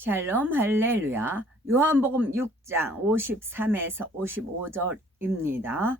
샬롬 할렐루야. 요한복음 6장 53에서 55절입니다.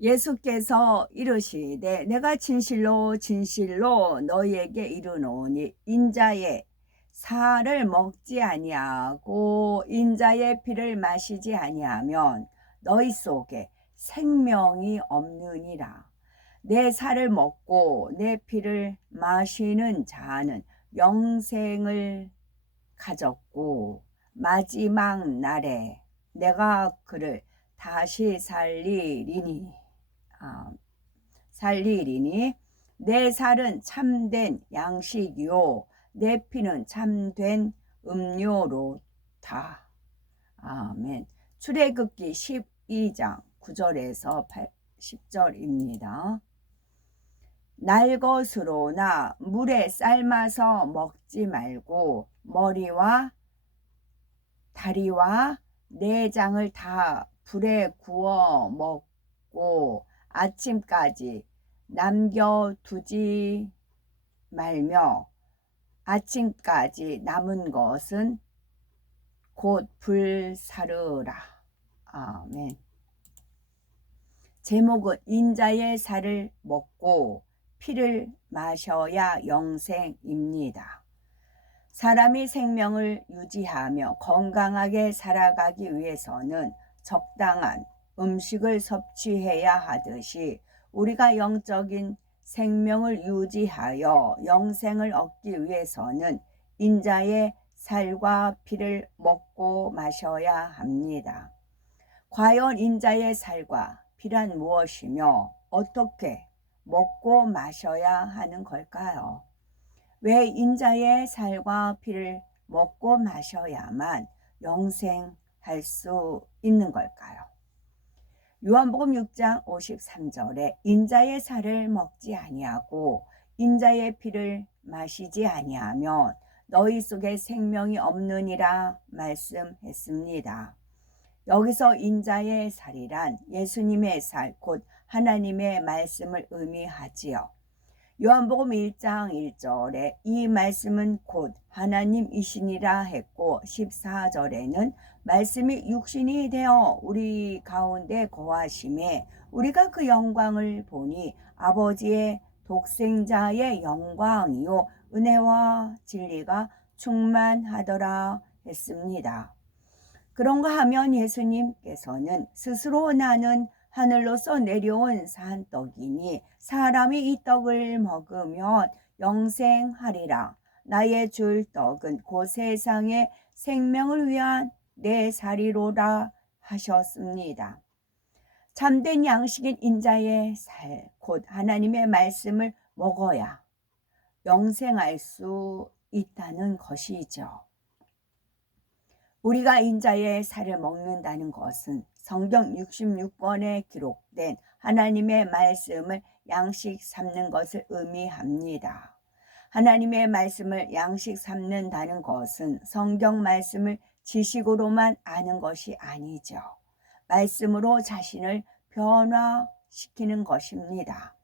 예수께서 이르시되 내가 진실로 진실로 너희에게 이르노니 인자의 살을 먹지 아니하고 인자의 피를 마시지 아니하면 너희 속에 생명이 없느니라. 내 살을 먹고 내 피를 마시는 자는 영생을 가졌고 마지막 날에 내가 그를 다시 살리리니 내 살은 참된 양식이요 내 피는 참된 음료로다. 아멘. 출애굽기 12장 9절에서 10절입니다. 날 것으로나 물에 삶아서 먹지 말고 머리와 다리와 내장을 다 불에 구워 먹고 아침까지 남겨두지 말며 아침까지 남은 것은 곧 불사르라. 아멘. 제목은 인자의 살을 먹고 피를 마셔야 영생입니다. 사람이 생명을 유지하며 건강하게 살아가기 위해서는 적당한 음식을 섭취해야 하듯이 우리가 영적인 생명을 유지하여 영생을 얻기 위해서는 인자의 살과 피를 먹고 마셔야 합니다. 과연 인자의 살과 피란 무엇이며 어떻게 먹고 마셔야 하는 걸까요? 왜 인자의 살과 피를 먹고 마셔야만 영생할 수 있는 걸까요? 요한복음 6장 53절에 인자의 살을 먹지 아니하고 인자의 피를 마시지 아니하면 너희 속에 생명이 없느니라 말씀했습니다. 여기서 인자의 살이란 예수님의 살, 곧 하나님의 말씀을 의미하지요. 요한복음 1장 1절에 이 말씀은 곧 하나님이시니라 했고 14절에는 말씀이 육신이 되어 우리 가운데 거하심에 우리가 그 영광을 보니 아버지의 독생자의 영광이요 은혜와 진리가 충만하더라 했습니다. 그런가 하면 예수님께서는 스스로 나는 하늘로서 내려온 산떡이니 사람이 이 떡을 먹으면 영생하리라. 나의 줄 떡은 곧 세상의 생명을 위한 내 살이로라 하셨습니다. 참된 양식인 인자의 살, 곧 하나님의 말씀을 먹어야 영생할 수 있다는 것이죠. 우리가 인자의 살을 먹는다는 것은 성경 66권에 기록된 하나님의 말씀을 양식 삼는 것을 의미합니다. 하나님의 말씀을 양식 삼는다는 것은 성경 말씀을 지식으로만 아는 것이 아니죠. 말씀으로 자신을 변화시키는 것입니다.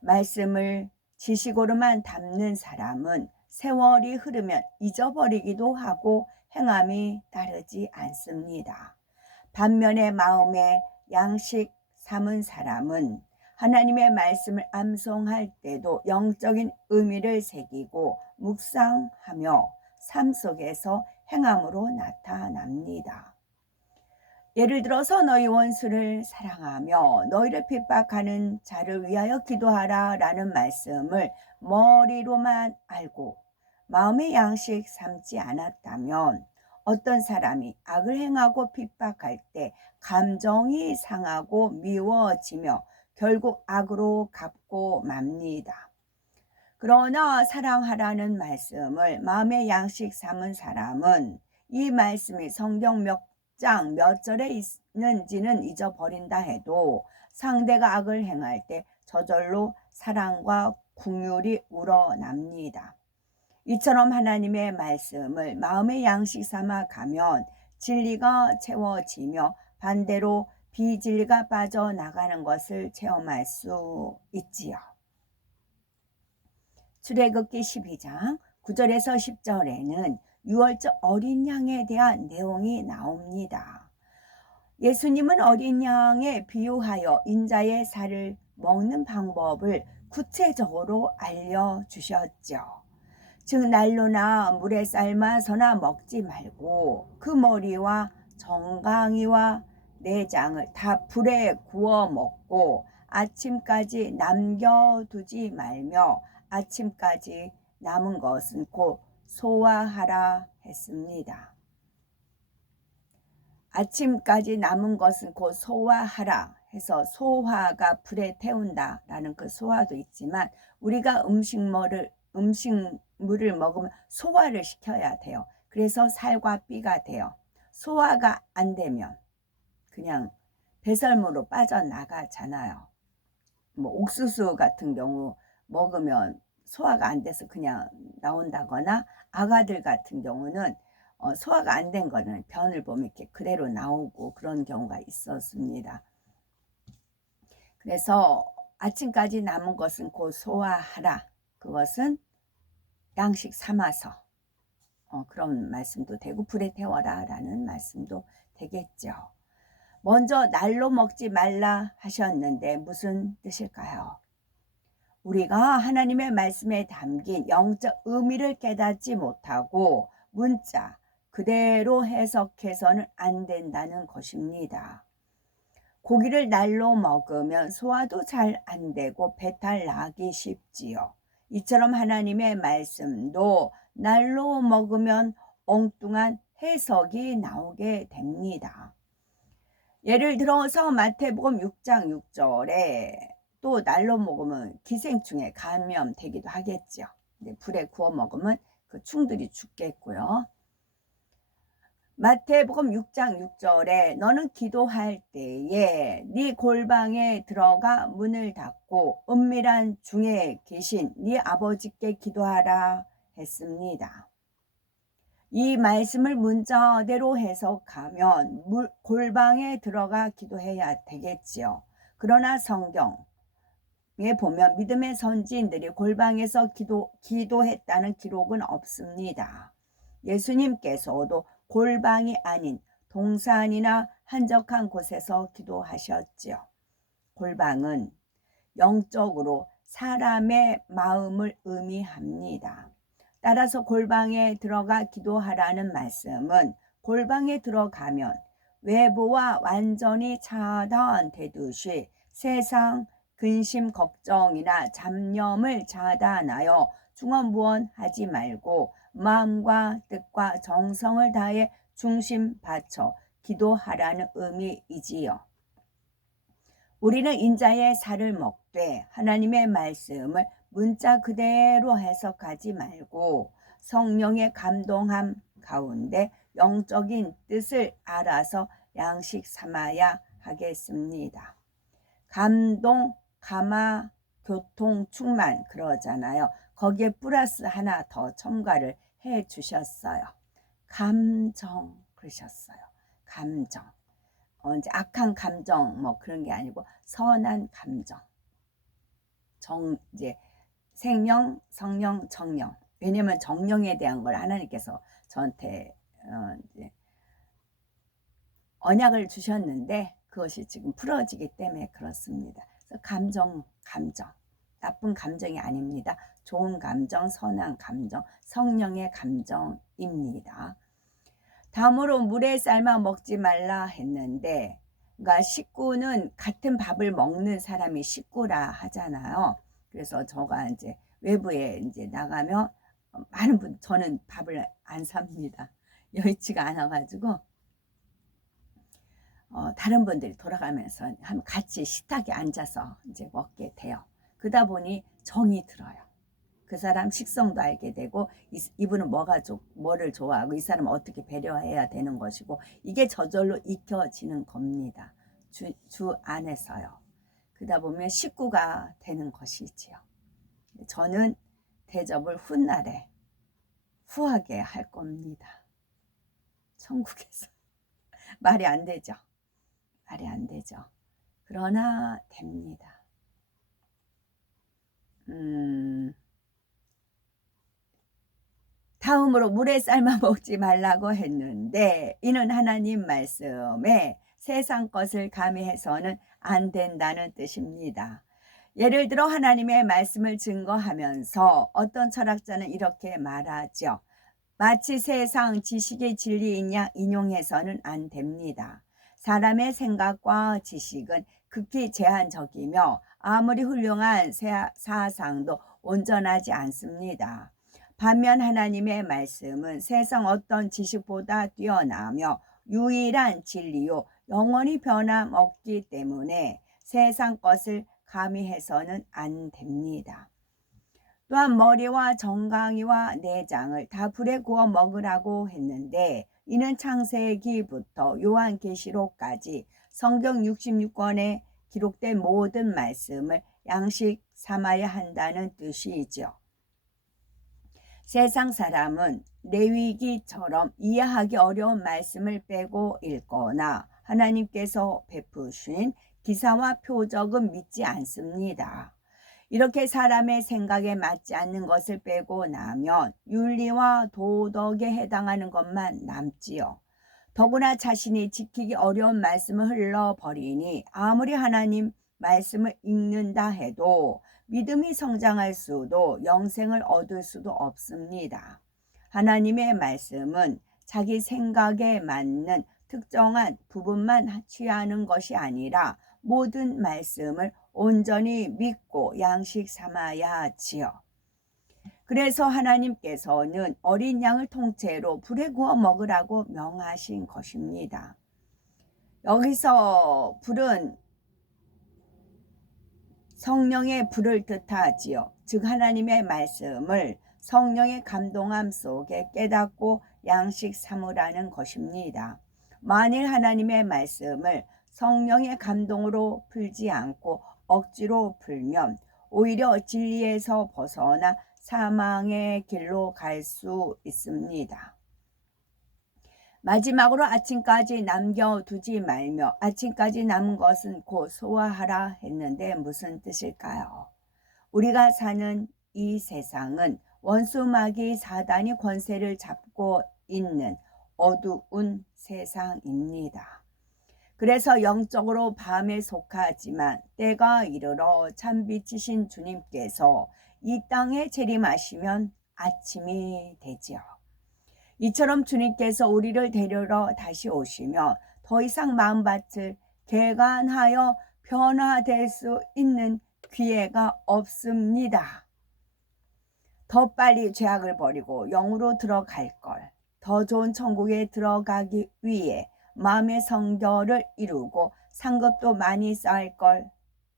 말씀을 지식으로만 담는 사람은 세월이 흐르면 잊어버리기도 하고 행함이 따르지 않습니다. 반면에 마음에 양식 삼은 사람은 하나님의 말씀을 암송할 때도 영적인 의미를 새기고 묵상하며 삶 속에서 행함으로 나타납니다. 예를 들어서 너희 원수를 사랑하며 너희를 핍박하는 자를 위하여 기도하라 라는 말씀을 머리로만 알고 마음의 양식 삼지 않았다면 어떤 사람이 악을 행하고 핍박할 때 감정이 상하고 미워지며 결국 악으로 갚고 맙니다. 그러나 사랑하라는 말씀을 마음의 양식 삼은 사람은 이 말씀이 성경 몇 장 몇 절에 있는지는 잊어버린다 해도 상대가 악을 행할 때 저절로 사랑과 긍휼이 우러납니다. 이처럼 하나님의 말씀을 마음의 양식 삼아 가면 진리가 채워지며 반대로 비진리가 빠져나가는 것을 체험할 수 있지요. 출애굽기 12장 9절에서 10절에는 유월절 어린 양에 대한 내용이 나옵니다. 예수님은 어린 양에 비유하여 인자의 살을 먹는 방법을 구체적으로 알려주셨죠. 즉 난로나 물에 삶아서나 먹지 말고 그 머리와 정강이와 내장을 다 불에 구워 먹고 아침까지 남겨두지 말며 아침까지 남은 것은 곧 소화하라 했습니다. 아침까지 남은 것은 곧 소화하라 해서 소화가 불에 태운다 라는 그 소화도 있지만 우리가 음식물을 먹으면 소화를 시켜야 돼요. 그래서 살과 삐가 돼요. 소화가 안 되면 그냥 배설물로 빠져나가잖아요. 뭐 옥수수 같은 경우 먹으면 소화가 안 돼서 그냥 나온다거나 아가들 같은 경우는 소화가 안 된 거는 변을 보면 이렇게 그대로 나오고 그런 경우가 있었습니다. 그래서 아침까지 남은 것은 곧 소화하라. 그것은 양식 삼아서 그런 말씀도 되고 불에 태워라 라는 말씀도 되겠죠. 먼저 날로 먹지 말라 하셨는데 무슨 뜻일까요? 우리가 하나님의 말씀에 담긴 영적 의미를 깨닫지 못하고 문자 그대로 해석해서는 안 된다는 것입니다. 고기를 날로 먹으면 소화도 잘 안 되고 배탈 나기 쉽지요. 이처럼 하나님의 말씀도 날로 먹으면 엉뚱한 해석이 나오게 됩니다. 예를 들어서 마태복음 6장 6절에 또 날로 먹으면 기생충에 감염되기도 하겠죠. 불에 구워 먹으면 그 충들이 죽겠고요. 마태복음 6장 6절에 너는 기도할 때에 네 골방에 들어가 문을 닫고 은밀한 중에 계신 네 아버지께 기도하라 했습니다. 이 말씀을 문자대로 해석하면 골방에 들어가 기도해야 되겠지요. 그러나 성경에 보면 믿음의 선지인들이 골방에서 기도했다는 기록은 없습니다. 예수님께서도 골방이 아닌 동산이나 한적한 곳에서 기도하셨지요. 골방은 영적으로 사람의 마음을 의미합니다. 따라서 골방에 들어가 기도하라는 말씀은 골방에 들어가면 외부와 완전히 차단되듯이 세상 근심 걱정이나 잡념을 차단하여 중언부언하지 말고 마음과 뜻과 정성을 다해 중심 바쳐 기도하라는 의미이지요. 우리는 인자의 살을 먹되 하나님의 말씀을 문자 그대로 해석하지 말고 성령의 감동함 가운데 영적인 뜻을 알아서 양식 삼아야 하겠습니다. 감동, 감화, 교통, 충만 그러잖아요. 거기에 플러스 하나 더 첨가를 해 주셨어요. 감정 그러셨어요. 감정. 이제 악한 감정 뭐 그런 게 아니고 선한 감정. 이제 생명, 성령, 정령. 왜냐면 정령에 대한 걸 하나님께서 저한테 이제 언약을 주셨는데 그것이 지금 풀어지기 때문에 그렇습니다. 그래서 감정. 나쁜 감정이 아닙니다. 좋은 감정, 선한 감정, 성령의 감정입니다. 다음으로 물에 삶아 먹지 말라 했는데, 그러니까 식구는 같은 밥을 먹는 사람이 식구라 하잖아요. 그래서 저가 이제 외부에 이제 나가면 많은 분, 저는 밥을 안 삽니다. 여의치가 않아가지고 다른 분들이 돌아가면서 같이 식탁에 앉아서 이제 먹게 돼요. 그러다 보니 정이 들어요. 그 사람 식성도 알게 되고 이분은 뭐를 좋아하고 이 사람은 어떻게 배려해야 되는 것이고 이게 저절로 익혀지는 겁니다. 주 안에서요. 그러다 보면 식구가 되는 것이지요. 저는 대접을 훗날에 후하게 할 겁니다. 천국에서. 말이 안 되죠. 말이 안 되죠. 그러나 됩니다. 다음으로 물에 삶아 먹지 말라고 했는데 이는 하나님 말씀에 세상 것을 가미해서는 안 된다는 뜻입니다. 예를 들어 하나님의 말씀을 증거하면서 어떤 철학자는 이렇게 말하죠. 마치 세상 지식의 진리인 양 인용해서는 안 됩니다. 사람의 생각과 지식은 극히 제한적이며 아무리 훌륭한 사상도 온전하지 않습니다. 반면 하나님의 말씀은 세상 어떤 지식보다 뛰어나며 유일한 진리요 영원히 변함없기 때문에 세상 것을 가미해서는 안 됩니다. 또한 머리와 정강이와 내장을 다 불에 구워 먹으라고 했는데 이는 창세기부터 요한계시록까지 성경 66권에 기록된 모든 말씀을 양식 삼아야 한다는 뜻이죠. 세상 사람은 레위기처럼 이해하기 어려운 말씀을 빼고 읽거나 하나님께서 베푸신 기사와 표적은 믿지 않습니다. 이렇게 사람의 생각에 맞지 않는 것을 빼고 나면 윤리와 도덕에 해당하는 것만 남지요. 더구나 자신이 지키기 어려운 말씀을 흘러버리니 아무리 하나님 말씀을 읽는다 해도 믿음이 성장할 수도 영생을 얻을 수도 없습니다. 하나님의 말씀은 자기 생각에 맞는 특정한 부분만 취하는 것이 아니라 모든 말씀을 온전히 믿고 양식 삼아야 하지요. 그래서 하나님께서는 어린 양을 통째로 불에 구워 먹으라고 명하신 것입니다. 여기서 불은 성령의 불을 뜻하지요. 즉 하나님의 말씀을 성령의 감동함 속에 깨닫고 양식 삼으라는 것입니다. 만일 하나님의 말씀을 성령의 감동으로 풀지 않고 억지로 풀면 오히려 진리에서 벗어나 사망의 길로 갈 수 있습니다. 마지막으로 아침까지 남겨두지 말며 아침까지 남은 것은 곧 소화하라 했는데 무슨 뜻일까요? 우리가 사는 이 세상은 원수 마귀 사단이 권세를 잡고 있는 어두운 세상입니다. 그래서 영적으로 밤에 속하지만 때가 이르러 참빛이신 주님께서 이 땅에 재림하시면 아침이 되지요. 이처럼 주님께서 우리를 데리러 다시 오시면 더 이상 마음밭을 개간하여 변화될 수 있는 기회가 없습니다. 더 빨리 죄악을 버리고 영으로 들어갈 걸, 더 좋은 천국에 들어가기 위해 마음의 성결을 이루고 상급도 많이 쌓을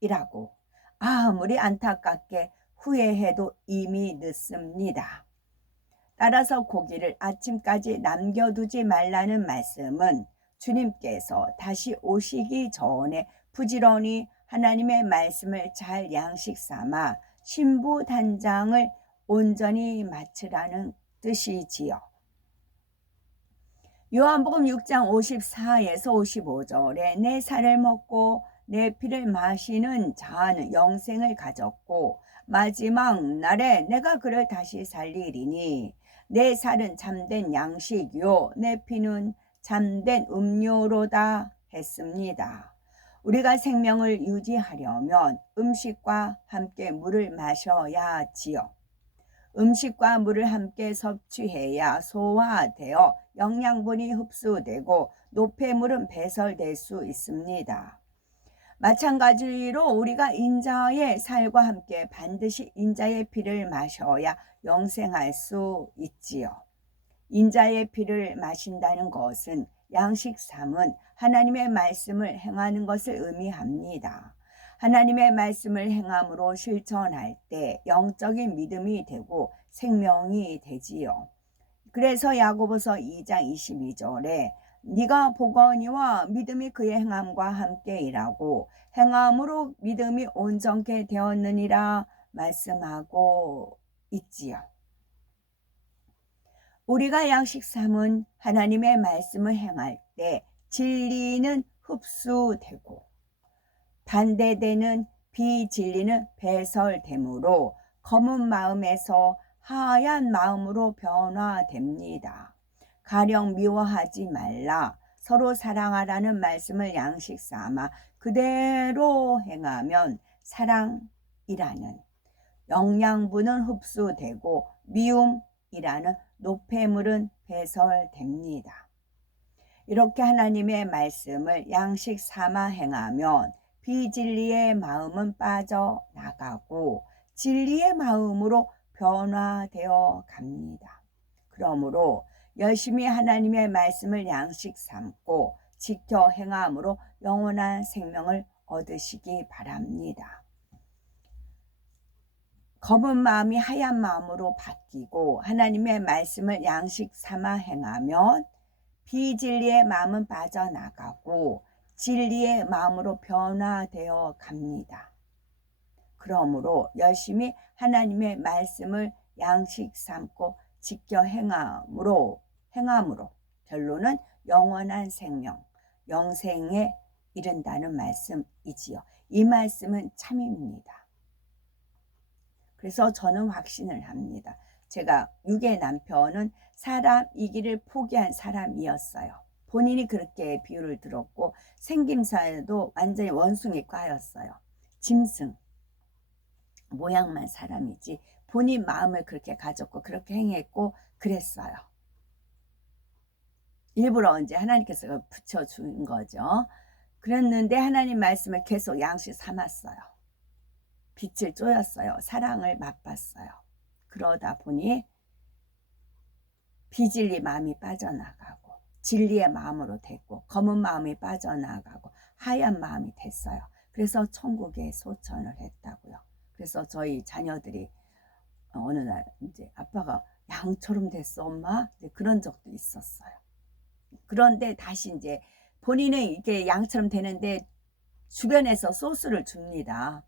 걸이라고 아무리 안타깝게 후회해도 이미 늦습니다. 따라서 고기를 아침까지 남겨두지 말라는 말씀은 주님께서 다시 오시기 전에 부지런히 하나님의 말씀을 잘 양식 삼아 신부단장을 온전히 마치라는 뜻이지요. 요한복음 6장 54에서 55절에 내 살을 먹고 내 피를 마시는 자는 영생을 가졌고 마지막 날에 내가 그를 다시 살리리니 내 살은 참된 양식이요 내 피는 참된 음료로다 했습니다. 우리가 생명을 유지하려면 음식과 함께 물을 마셔야 하지요. 음식과 물을 함께 섭취해야 소화되어 영양분이 흡수되고 노폐물은 배설될 수 있습니다. 마찬가지로 우리가 인자의 살과 함께 반드시 인자의 피를 마셔야 영생할 수 있지요. 인자의 피를 마신다는 것은 양식 삼은 하나님의 말씀을 행하는 것을 의미합니다. 하나님의 말씀을 행함으로 실천할 때 영적인 믿음이 되고 생명이 되지요. 그래서 야고보서 2장 22절에 네가 보거니와 믿음이 그의 행함과 함께 일하고 행함으로 믿음이 온전케 되었느니라 말씀하고 있지요. 우리가 양식 삼은 하나님의 말씀을 행할 때 진리는 흡수되고 반대되는 비진리는 배설되므로 검은 마음에서 하얀 마음으로 변화됩니다. 가령 미워하지 말라, 서로 사랑하라는 말씀을 양식 삼아 그대로 행하면 사랑이라는 영양분은 흡수되고 미움이라는 노폐물은 배설됩니다. 이렇게 하나님의 말씀을 양식 삼아 행하면 비진리의 마음은 빠져나가고 진리의 마음으로 변화되어 갑니다. 그러므로 열심히 하나님의 말씀을 양식 삼고 지켜 행함으로 영원한 생명을 얻으시기 바랍니다. 검은 마음이 하얀 마음으로 바뀌고 하나님의 말씀을 양식 삼아 행하면 비진리의 마음은 빠져나가고 진리의 마음으로 변화되어 갑니다. 그러므로 열심히 하나님의 말씀을 양식 삼고 지켜 행함으로 결론은 영원한 생명, 영생에 이른다는 말씀이지요. 이 말씀은 참입니다. 그래서 저는 확신을 합니다. 제가 육의 남편은 사람이기를 포기한 사람이었어요. 본인이 그렇게 비유를 들었고 생김새도 완전히 원숭이과였어요. 짐승 모양만 사람이지 본인 마음을 그렇게 가졌고 그렇게 행했고 그랬어요. 일부러 이제 하나님께서 붙여준 거죠. 그랬는데 하나님 말씀을 계속 양식 삼았어요. 빛을 쪼였어요. 사랑을 맛봤어요. 그러다 보니 비진리 마음이 빠져나가고 진리의 마음으로 됐고 검은 마음이 빠져나가고 하얀 마음이 됐어요. 그래서 천국에 소천을 했다고요. 그래서 저희 자녀들이 어느 날 이제 아빠가 양처럼 됐어 엄마, 그런 적도 있었어요. 그런데 다시 이제 본인은 이게 양처럼 되는데 주변에서 소스를 줍니다.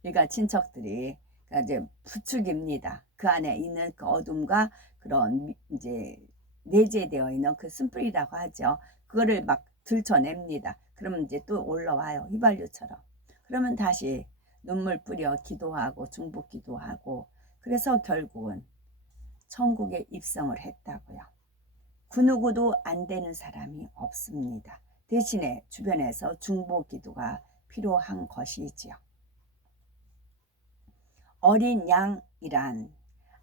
그러니까 친척들이, 그러니까 이제 부축입니다. 그 안에 있는 그 어둠과 그런 이제 내재되어 있는 그 쓴뿌리라고 하죠. 그거를 막 들춰냅니다. 그러면 이제 또 올라와요. 휘발유처럼. 그러면 다시 눈물 뿌려 기도하고 중보 기도하고, 그래서 결국은 천국에 입성을 했다고요. 그 누구도 안 되는 사람이 없습니다. 대신에 주변에서 중보 기도가 필요한 것이지요. 어린 양이란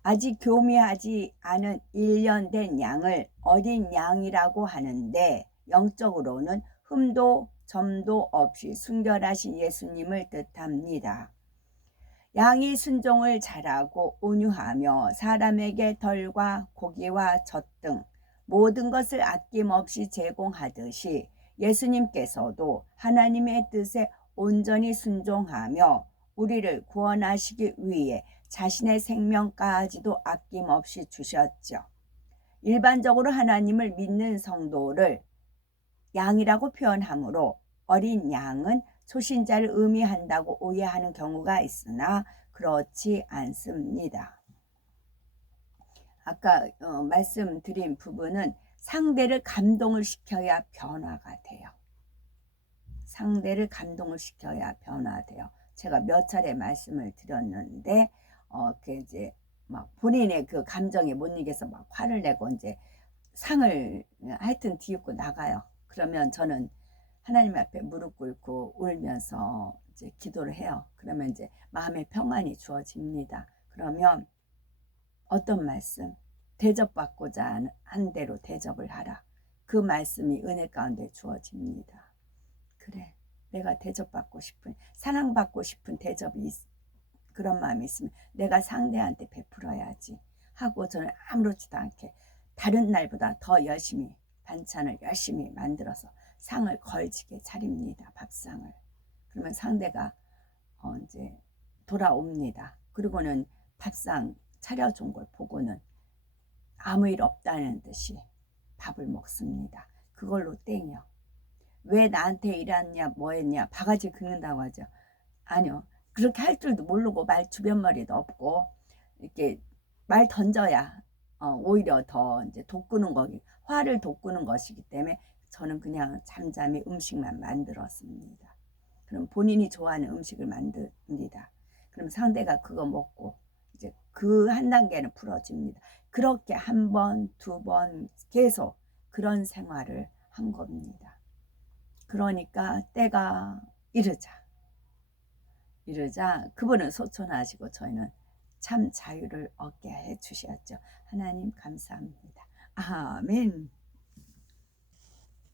아직 교미하지 않은 1년 된 양을 어린 양이라고 하는데 영적으로는 흠도 점도 없이 순결하신 예수님을 뜻합니다. 양이 순종을 잘하고 온유하며 사람에게 덜과 고기와 젖 등 모든 것을 아낌없이 제공하듯이 예수님께서도 하나님의 뜻에 온전히 순종하며 우리를 구원하시기 위해 자신의 생명까지도 아낌없이 주셨죠. 일반적으로 하나님을 믿는 성도를 양이라고 표현하므로 어린 양은 초신자를 의미한다고 오해하는 경우가 있으나 그렇지 않습니다. 아까 말씀드린 부분은 상대를 감동을 시켜야 변화가 돼요. 상대를 감동을 시켜야 변화돼요. 제가 몇 차례 말씀을 드렸는데 그 이제 막 본인의 그 감정에 못 이겨서 막 화를 내고 이제 상을 하여튼 뒤집고 나가요. 그러면 저는 하나님 앞에 무릎 꿇고 울면서 이제 기도를 해요. 그러면 이제 마음의 평안이 주어집니다. 그러면 어떤 말씀? 대접받고자 한 대로 대접을 하라. 그 말씀이 은혜 가운데 주어집니다. 그래, 내가 대접받고 싶은, 사랑받고 싶은 대접이 그런 마음이 있으면 내가 상대한테 베풀어야지 하고 저는 아무렇지도 않게 다른 날보다 더 열심히 반찬을 열심히 만들어서 상을 걸지게 차립니다. 밥상을. 그러면 상대가 이제 돌아옵니다. 그리고는 밥상 차려준 걸 보고는 아무 일 없다는 듯이 밥을 먹습니다. 그걸로 땡이요. 왜 나한테 일하냐 뭐 했냐 바가지 긁는다고 하죠. 아니요. 그렇게 할 줄도 모르고 말 주변머리도 없고 이렇게 말 던져야 오히려 더 이제 돋구는 거기, 화를 돋구는 것이기 때문에 저는 그냥 잠잠히 음식만 만들었습니다. 그럼 본인이 좋아하는 음식을 만듭니다. 그럼 상대가 그거 먹고 이제 그 한 단계는 풀어집니다. 그렇게 한 번, 두 번 계속 그런 생활을 한 겁니다. 그러니까 때가 이르자 그분은 소천하시고 저희는 참 자유를 얻게 해 주셨죠. 하나님 감사합니다. 아멘.